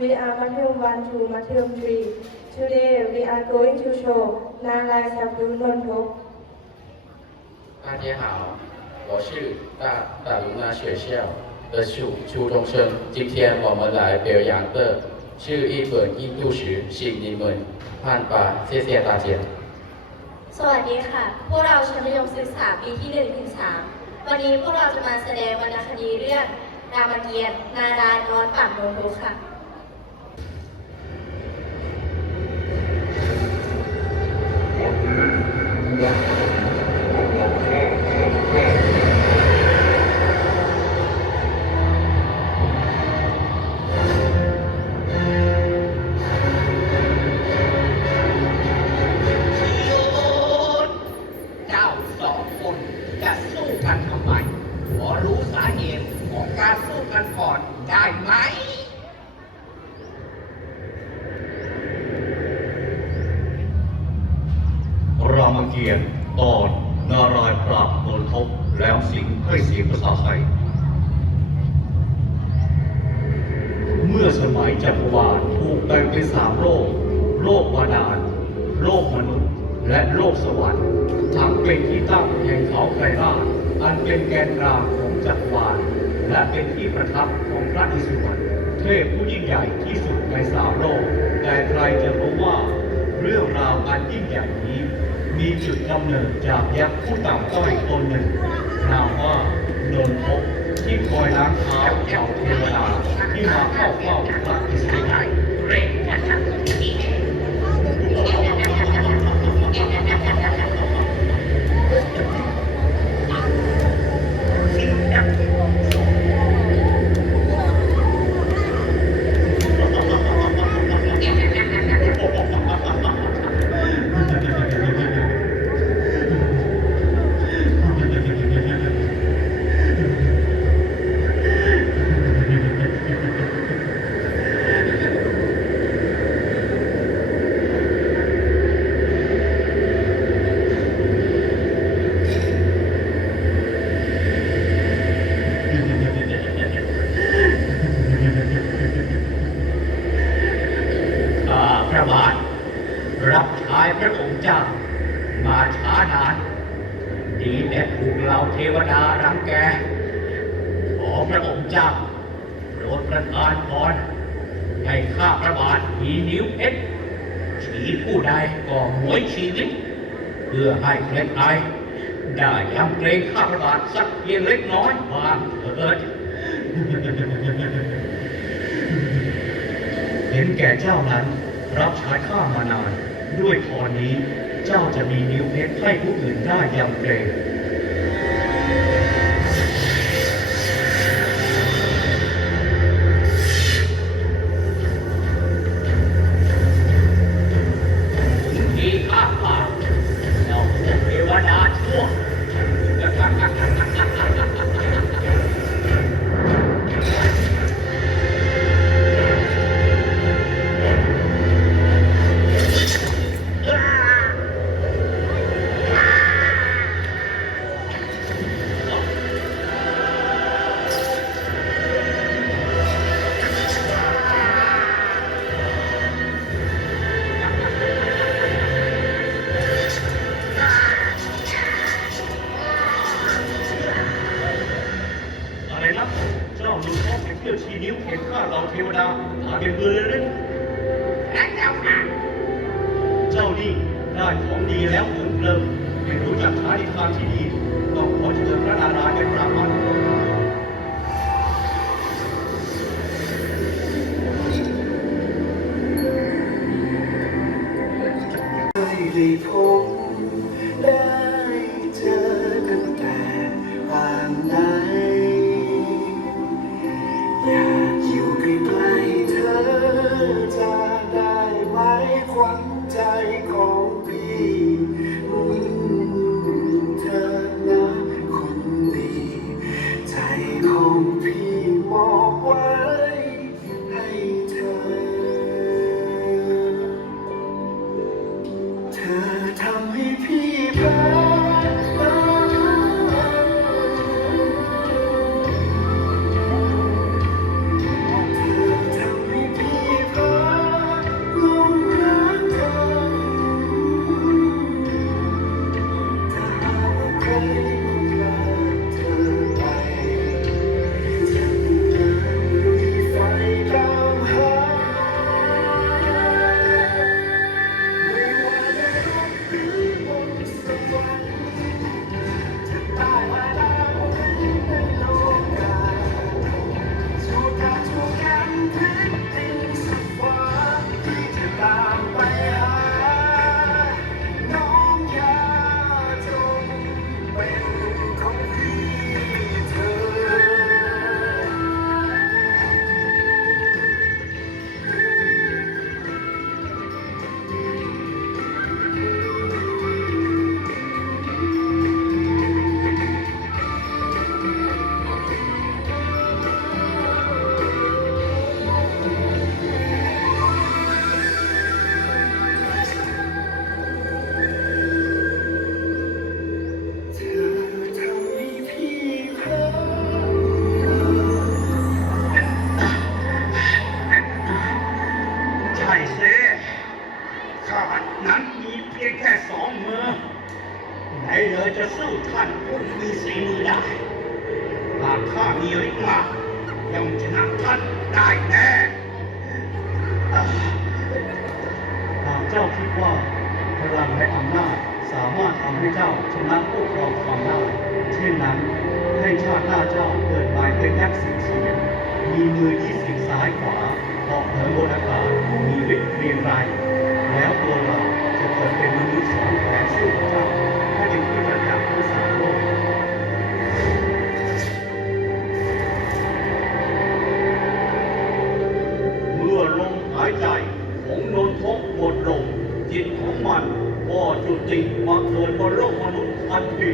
We are Mathilde 1 to Mathilde 3. Today we are going to show Nalai Sabdu Nontok. 大家好，我是大大卢纳学校的初初中生。今天我们来表扬的是一本印度史，请你们看吧，谢谢大家。 สวัสดีค่ะ พวกเราชั้นมัธยมศึกษาปีที่1ถึง3วันนี้พวกเราจะมาแสดงวรรณคดีเรื่องรามเกียรติ์นาดานอนปากโนรุค่ะ เกียรติ์ตอนนารายปราบโนนทบแล้วสิงให้เสียงภาษาไทยเมื่อสมัยจักรวาลถูกแบ่งเป็นสามโลก โลกบาดาลโลกมนุษย์ และโลกสวรรค์ทั้งเป็นที่ตั้งแห่งเขาไกรราชอันเป็นแกนกลางของจักรวาลและเป็นที่ประทับของพระอิศวรเทพผู้ยิ่งใหญ่ที่สุดในสามโลก แต่ใครจะรู้ว่า เรื่องราวอันยิ่งใหญ่นี้ มีจุดกำเนิดจากยักษ์ผู้ต่ำต้อยตนหนึ่งนามว่านนทกที่คอยล้างเท้าเจ้าเทวดาที่มาเข้าเฝ้าพระอิศวร ข้า พระบาท รับใช้พระองค์เจ้า มาช้านาน ดีแต่ถูกเราเทวดารังแก ขอพระองค์เจ้าโปรดประทานพรให้ข้าพระบาทมีนิ้วเพชรฉีผู้ใดก็หวยชีวิต เพื่อให้ใครๆได้ยำเกรงข้าพระบาทสักเพียงเล็กน้อยบางเถิดเห็นแก่เจ้านั้น รับใช้ข้ามานาน ด้วยพรนี้ เจ้าจะมีนิ้วเพชรให้ผู้อื่นได้ยำเกรง ได้ของดีแล้วเหมือนเดิมไม่รู้จักใช้ในทางที่ดีต้องขอเชิญพระนารายณ์ไปปราบมันได้พบได้เจอกันแต่ผ่านไหนอยากอยู่ใกล้ๆเธอจะได้ไหมขวัญใจของ ไหนเลยจะสู้ท่านผู้มีสีมือได้หากข้ามีฤทธิ์มากย่อมชนะท่านได้แน่หากเจ้าคิดว่าพลังและอำนาจสามารถทำให้เจ้าชนะพวกเราความได้ เช่นนั้นให้ชาติหน้าเจ้าเกิดมาเป็นยักษ์สีเขียมีมือยี่สิบซ้ายขวาออกเหนือบนอากาศมีฤทธิ์เรียงราย ดลงจิตของมันก็จุติมาเกิดบนโลกมนุษย์ทันที